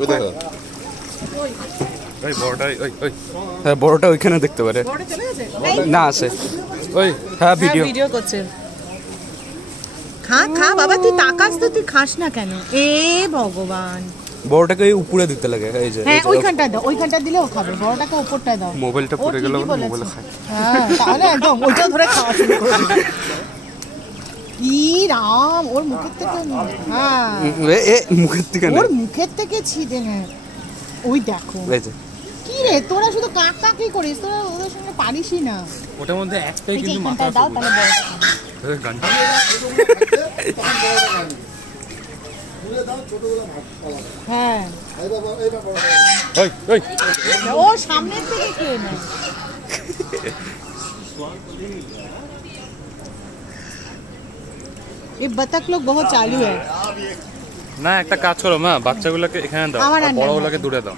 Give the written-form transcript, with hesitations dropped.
ওই দেখো ওই বড়টা ওই হ্যাঁ বড়টা ওইখানে দেখতে পারে না আছে ওই হ্যাঁ ভিডিও করছে খা খা বাবা তুই তাকাস তো তুই খাস না কেন এ ভগবান বড়টাকে উপরে দিতে লাগে এই যে হ্যাঁ ওইখানটা দাও ওইখানটা দিলে ও খাবে বড়টাকে উপরটা দাও মোবাইলটা পড়ে গেল মোবাইল খায় হ্যাঁ তাহলে একদম ওইটা ধরে খাওয়া শুরু করে দিবে ই রাম ওর মুখের থেকে হ্যাঁ এ মুখের থেকে ওর মুখের থেকে ছিঁড়ে নে ওই দেখো এই যে কি রে তোরা শুধু কাক কাকই করিস তোরা ওদের সঙ্গে পারিসই না ওটার মধ্যে একটাই কিন্তু মাথা দাও তাহলে হ্যাঁ ও সামনের থেকে খেয়ে নেয় ये बतख लोग बहुत चालू है না একটা কাজ করো মা বাচ্চাগুলোকে এখানে দাও আর বড়গুলোকে দূরে দাও